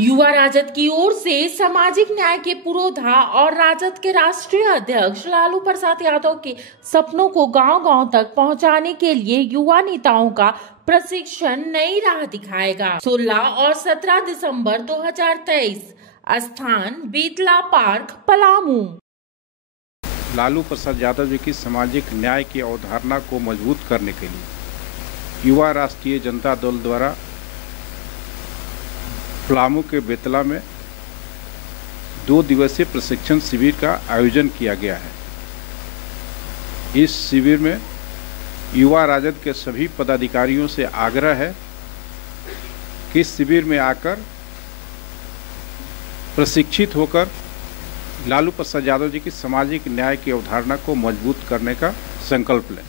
युवा राजद की ओर से सामाजिक न्याय के पुरोधा और राजद के राष्ट्रीय अध्यक्ष लालू प्रसाद यादव के सपनों को गांव-गांव तक पहुंचाने के लिए युवा नेताओं का प्रशिक्षण नई राह दिखाएगा। 16 और 17 दिसंबर 2023, स्थान बेतला पार्क, पलामू। लालू प्रसाद यादव जी की सामाजिक न्याय की अवधारणा को मजबूत करने के लिए युवा राष्ट्रीय जनता दल द्वारा पलामू के बेतला में 2 दिवसीय प्रशिक्षण शिविर का आयोजन किया गया है। इस शिविर में युवा राजद के सभी पदाधिकारियों से आग्रह है कि शिविर में आकर प्रशिक्षित होकर लालू प्रसाद यादव जी की सामाजिक न्याय की अवधारणा को मजबूत करने का संकल्प लें।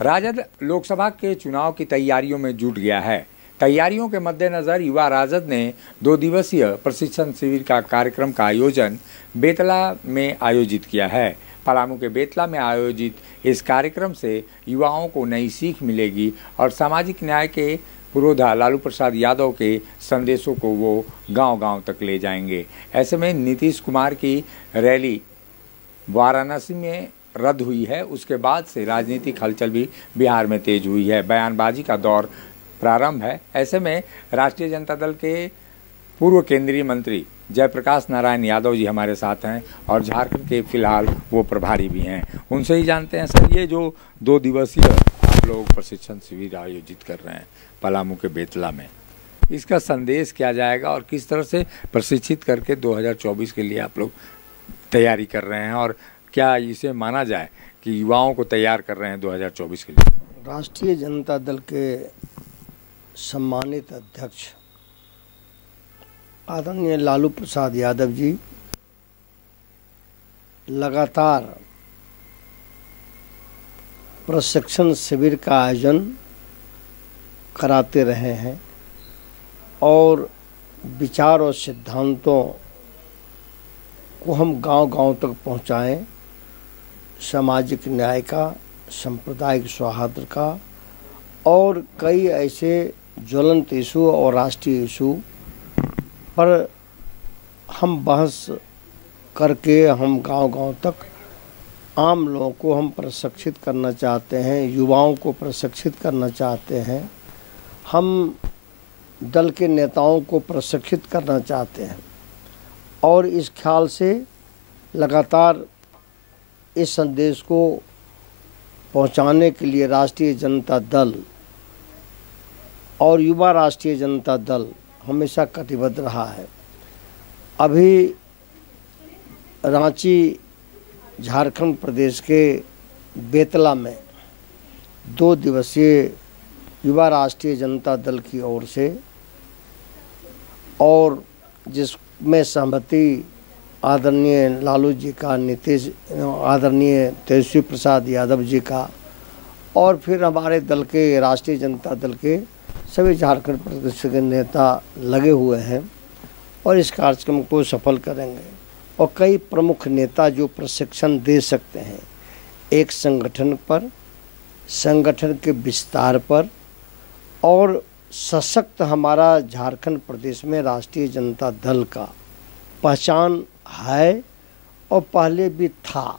राजद लोकसभा के चुनाव की तैयारियों में जुट गया है। तैयारियों के मद्देनजर युवा राजद ने 2 दिवसीय प्रशिक्षण शिविर का कार्यक्रम का आयोजन बेतला में आयोजित किया है। पलामू के बेतला में आयोजित इस कार्यक्रम से युवाओं को नई सीख मिलेगी और सामाजिक न्याय के पुरोधा लालू प्रसाद यादव के संदेशों को वो गांव-गांव तक ले जाएंगे। ऐसे में नीतीश कुमार की रैली वाराणसी में रद्द हुई है। उसके बाद से राजनीतिक हलचल भी बिहार में तेज हुई है। बयानबाजी का दौर प्रारंभ है। ऐसे में राष्ट्रीय जनता दल के पूर्व केंद्रीय मंत्री जयप्रकाश नारायण यादव जी हमारे साथ हैं और झारखंड के फिलहाल वो प्रभारी भी हैं। उनसे ही जानते हैं, सर, ये जो 2 दिवसीय आप लोग प्रशिक्षण शिविर आयोजित कर रहे हैं पलामू के बेतला में, इसका संदेश क्या जाएगा और किस तरह से प्रशिक्षित करके 2024 के लिए आप लोग तैयारी कर रहे हैं और क्या इसे माना जाए कि युवाओं को तैयार कर रहे हैं 2024 के लिए? राष्ट्रीय जनता दल के सम्मानित अध्यक्ष आदरणीय लालू प्रसाद यादव जी लगातार प्रशिक्षण शिविर का आयोजन कराते रहे हैं और विचार और सिद्धांतों को हम गांव-गांव तक पहुंचाएं। सामाजिक न्याय का, सांप्रदायिक सौहार्द का और कई ऐसे ज्वलंत इशू और राष्ट्रीय इशू पर हम बहस करके हम गांव-गांव तक आम लोगों को हम प्रशिक्षित करना चाहते हैं, युवाओं को प्रशिक्षित करना चाहते हैं, हम दल के नेताओं को प्रशिक्षित करना चाहते हैं और इस ख्याल से लगातार इस संदेश को पहुंचाने के लिए राष्ट्रीय जनता दल और युवा राष्ट्रीय जनता दल हमेशा कटिबद्ध रहा है। अभी रांची झारखंड प्रदेश के बेतला में 2 दिवसीय युवा राष्ट्रीय जनता दल की ओर से और जिसमें सहमति आदरणीय लालू जी का, आदरणीय तेजस्वी प्रसाद यादव जी का और फिर हमारे दल के राष्ट्रीय जनता दल के सभी झारखंड प्रदेश के नेता लगे हुए हैं और इस कार्यक्रम को सफल करेंगे। और कई प्रमुख नेता जो प्रशिक्षण दे सकते हैं एक संगठन पर, संगठन के विस्तार पर और सशक्त हमारा झारखंड प्रदेश में राष्ट्रीय जनता दल का पहचान है और पहले भी था,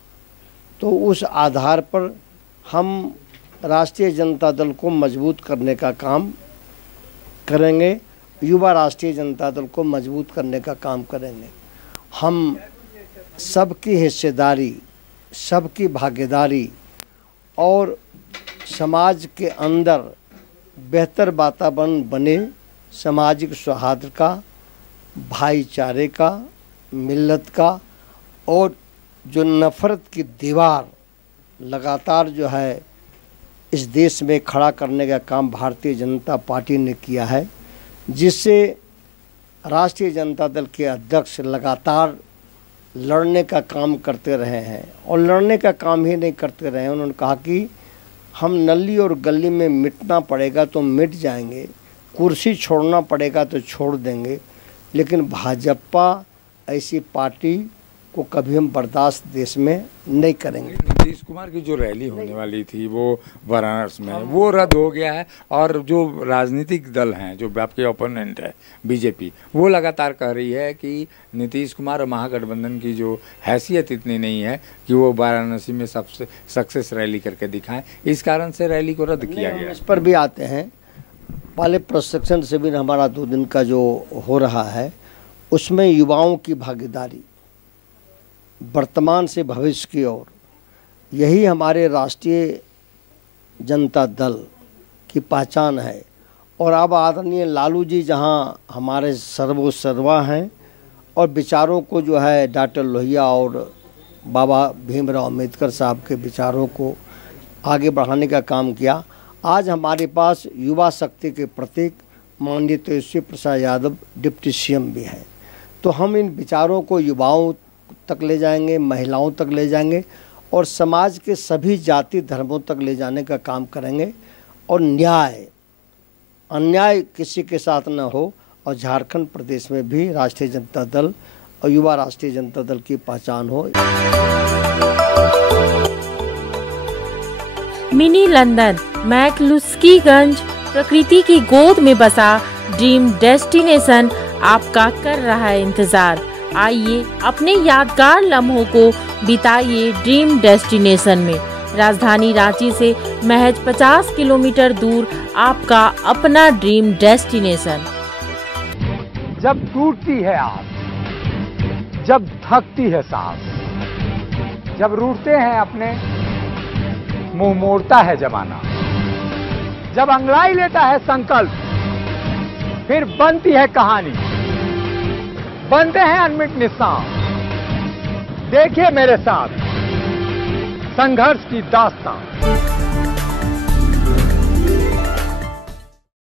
तो उस आधार पर हम राष्ट्रीय जनता दल को मजबूत करने का काम करेंगे, युवा राष्ट्रीय जनता दल को मजबूत करने का काम करेंगे। हम सबकी हिस्सेदारी, सबकी भागीदारी और समाज के अंदर बेहतर वातावरण बने, सामाजिक सौहार्द का, भाईचारे का, मिल्लत का और जो नफ़रत की दीवार लगातार जो है इस देश में खड़ा करने का काम भारतीय जनता पार्टी ने किया है, जिससे राष्ट्रीय जनता दल के अध्यक्ष लगातार लड़ने का काम करते रहे हैं और लड़ने का काम ही नहीं करते रहे। उन्होंने कहा कि हम नली और गली में मिटना पड़ेगा तो मिट जाएंगे, कुर्सी छोड़ना पड़ेगा तो छोड़ देंगे, लेकिन भाजपा ऐसी पार्टी को कभी हम बर्दाश्त देश में नहीं करेंगे। नीतीश कुमार की जो रैली होने वाली थी वो वाराणसी में, वो रद्द हो गया है। और जो राजनीतिक दल हैं, जो आपके ओपोनेंट है बीजेपी, वो लगातार कह रही है कि नीतीश कुमार और महागठबंधन की जो हैसियत इतनी नहीं है कि वो वाराणसी में सबसे सक्सेस रैली करके दिखाएं, इस कारण से रैली को रद्द किया गया। इस पर भी आते हैं। पहले प्रशिक्षण शिविर हमारा 2 दिन का जो हो रहा है, उसमें युवाओं की भागीदारी वर्तमान से भविष्य की ओर, यही हमारे राष्ट्रीय जनता दल की पहचान है। और अब आदरणीय लालू जी जहां हमारे सर्वोसर्वा हैं और विचारों को जो है डॉक्टर लोहिया और बाबा भीमराव अम्बेडकर साहब के विचारों को आगे बढ़ाने का काम किया। आज हमारे पास युवा शक्ति के प्रतीक माननीय तेजस्वी प्रसाद यादव डिप्टी सीएम भी हैं। तो हम इन विचारों को युवाओं तक ले जाएंगे, महिलाओं तक ले जाएंगे और समाज के सभी जाति धर्मों तक ले जाने का काम करेंगे। और न्याय, अन्याय किसी के साथ न हो। और झारखंड प्रदेश में भी राष्ट्रीय जनता दल और युवा राष्ट्रीय जनता दल की पहचान हो। मिनी लंदन मैक्लुस्कीगंज प्रकृति की गोद में बसा ड्रीम डेस्टिनेशन आपका कर रहा है इंतजार। आइए अपने यादगार लम्हों को बिताइए ड्रीम डेस्टिनेशन में। राजधानी रांची से महज 50 किलोमीटर दूर आपका अपना ड्रीम डेस्टिनेशन। जब टूटती है आस, जब थकती है सांस, जब रूठते हैं अपने, मुंह मोड़ता है जमाना, जब अंगड़ाई लेता है संकल्प, फिर बनती है कहानी, बनते हैं अनमिट निशान। देखिए मेरे साथ संघर्ष की दास्तां।